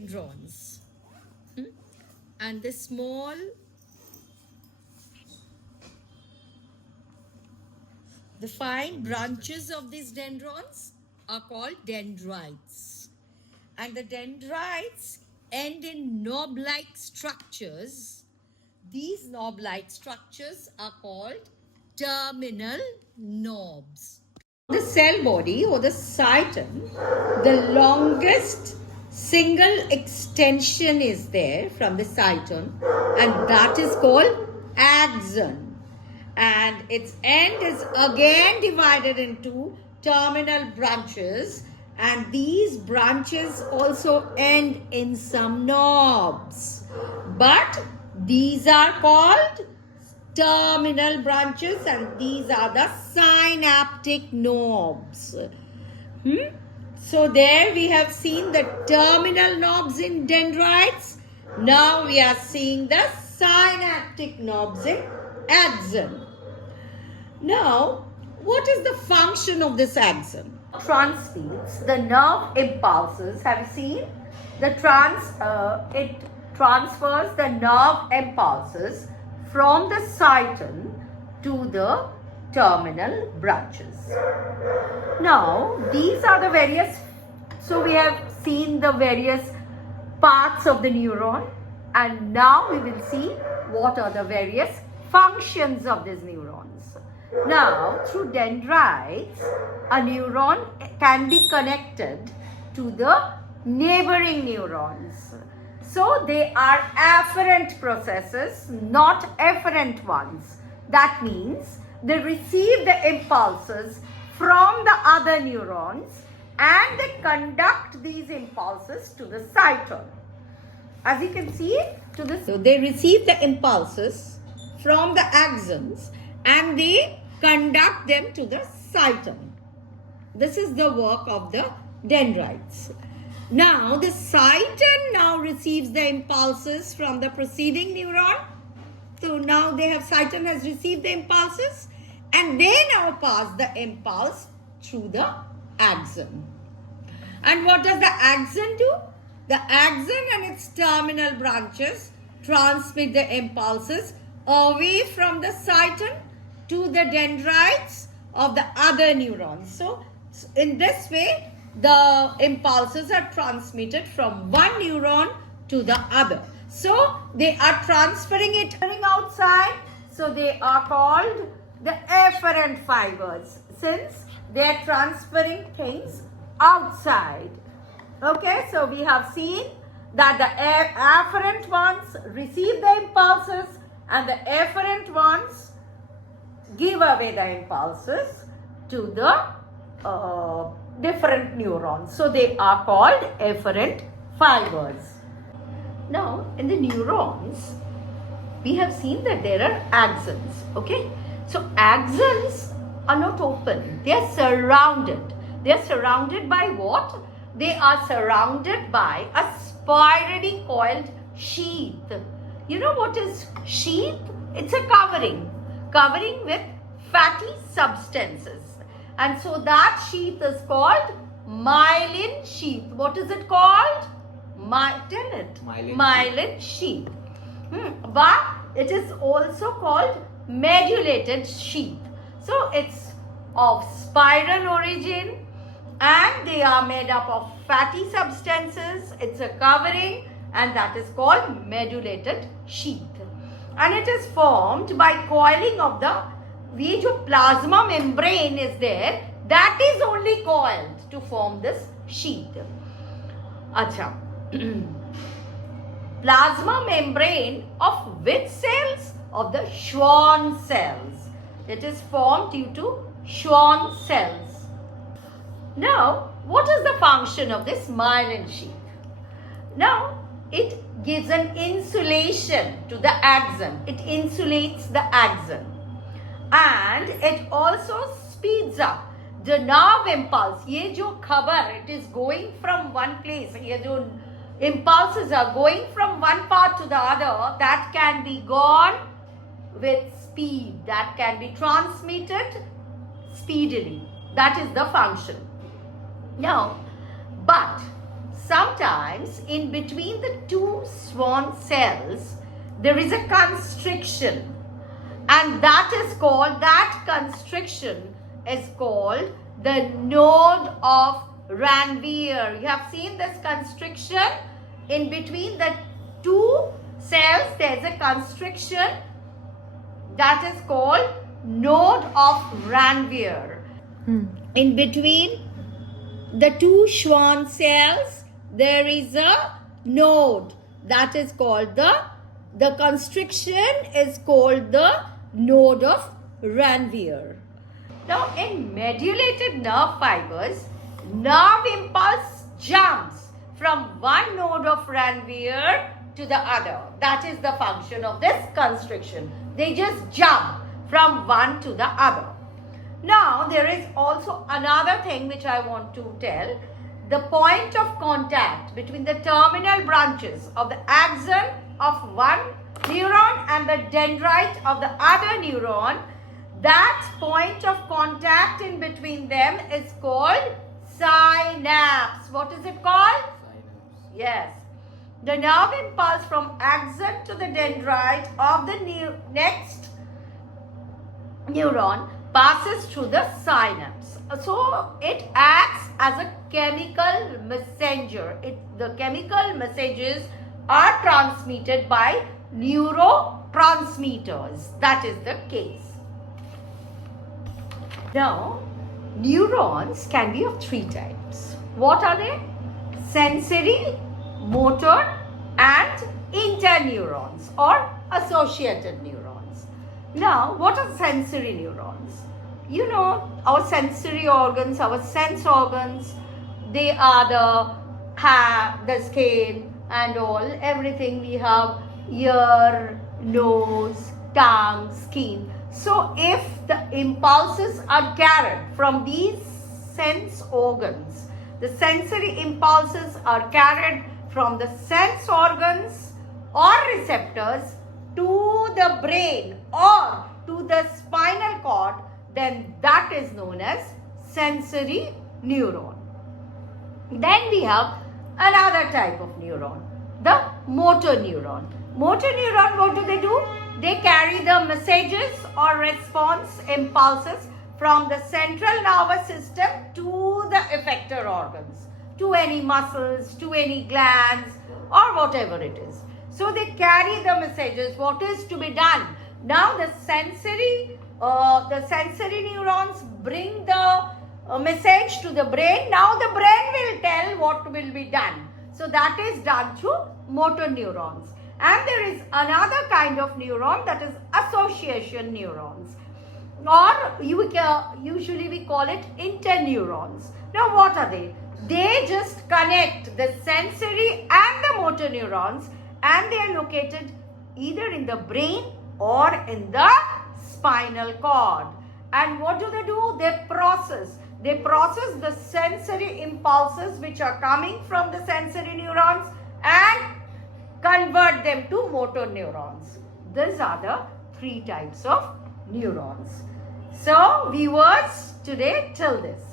dendrons. And the small the fine branches of these dendrons are called dendrites. And the dendrites end in knob-like structures. These knob-like structures are called terminal knobs. The cell body or the cyton, the longest single extension is there from the cyton, and that is called axon. And its end is again divided into terminal branches, and these branches also end in some knobs. But these are called terminal branches, and these are the synaptic knobs. So there we have seen the terminal knobs in dendrites. Now we are seeing the synaptic knobs in axon. Now, what is the function of this axon? Transmits the nerve impulses. Have you seen? It transfers the nerve impulses from the cyton to the terminal branches. Now, these are the various, so we have seen the various parts of the neuron, and now we will see what are the various functions of these neurons. Now, through dendrites, a neuron can be connected to the neighboring neurons. So, they are afferent processes, not efferent ones. That means they receive the impulses from the other neurons and they conduct these impulses to the cyton. As you can see, so they receive the impulses from the axons and they conduct them to the cyton. This is the work of the dendrites. Now, the cyton now receives the impulses from the preceding neuron. So now cyton has received the impulses and they now pass the impulse through the axon. And what does the axon do? The axon and its terminal branches transmit the impulses away from the cyton to the dendrites of the other neurons. So in this way, the impulses are transmitted from one neuron to the other. So they are transferring it outside. So they are called the afferent fibers, since they are transferring things outside. Okay, so we have seen that the afferent ones receive the impulses and the afferent ones give away the impulses to the different neurons. So they are called afferent fibers. Now, in the neurons, we have seen that there are axons. Okay, so axons are not open. They are surrounded. They are surrounded by what? They are surrounded by a spirally coiled sheath. You know what is sheath? It's a covering with fatty substances. And so that sheath is called myelin sheath. What is it called? Tell it. Myelin sheath. But it is also called medullated sheath. So it's of spiral origin and they are made up of fatty substances. It's a covering and that is called medullated sheath. And it is formed by coiling of the plasma membrane is there, that is only coiled to form this sheath. Acha. Plasma membrane of which cells? Of the Schwann cells. It is formed due to Schwann cells. Now, what is the function of this myelin sheath? Now, it gives an insulation to the axon. It insulates the axon. And it also speeds up the nerve impulse. ये जो खबर, it is going from one place. ये जो impulses are going from one part to the other, that can be gone with speed. That can be transmitted speedily. That is the function. Now, but sometimes in between the two Schwann cells, there is a constriction, and that constriction is called the node of Ranvier. You have seen this constriction in between the two cells. There is a constriction that is called node of Ranvier. In between the two Schwann cells, there is a node that is called the constriction is called the node of Ranvier. Now, in mediulated nerve fibers, nerve impulse jumps from one node of Ranvier to the other. That is the function of this constriction. They just jump from one to the other. Now, there is also another thing which I want to tell. The point of contact between the terminal branches of the axon of one neuron and the dendrite of the other neuron, that point of contact in between them is called synapse. What is it called? Synapse. Yes. The nerve impulse from axon to the dendrite of the next neuron passes through the synapse. So it acts as a chemical messenger. The chemical messages are transmitted by neurotransmitters. That is the case. Now, neurons can be of three types. What are they? Sensory, motor, and interneurons or associated neurons. Now, what are sensory neurons? You know, our sensory organs, our sense organs, they are the skin and all, everything. We have ear, nose, tongue, skin. So, if the impulses are carried from these sense organs, the sensory impulses are carried from the sense organs or receptors to the brain or to the spinal cord, then that is known as sensory neuron. Then we have another type of neuron, the motor neuron. Motor neuron, what do? They carry the messages or response impulses from the central nervous system to the effector organs, to any muscles, to any glands, or whatever it is. So they carry the messages, what is to be done. Now the sensory neurons bring the message to the brain. Now the brain will tell what will be done. So that is done through motor neurons. And there is another kind of neuron, that is association neurons, or usually we call it interneurons. Now what are they? They just connect the sensory and the motor neurons, and they are located either in the brain or in the spinal cord. And what do? They process the sensory impulses which are coming from the sensory neurons and convert them to motor neurons. These are the three types of neurons. So, viewers, today till this.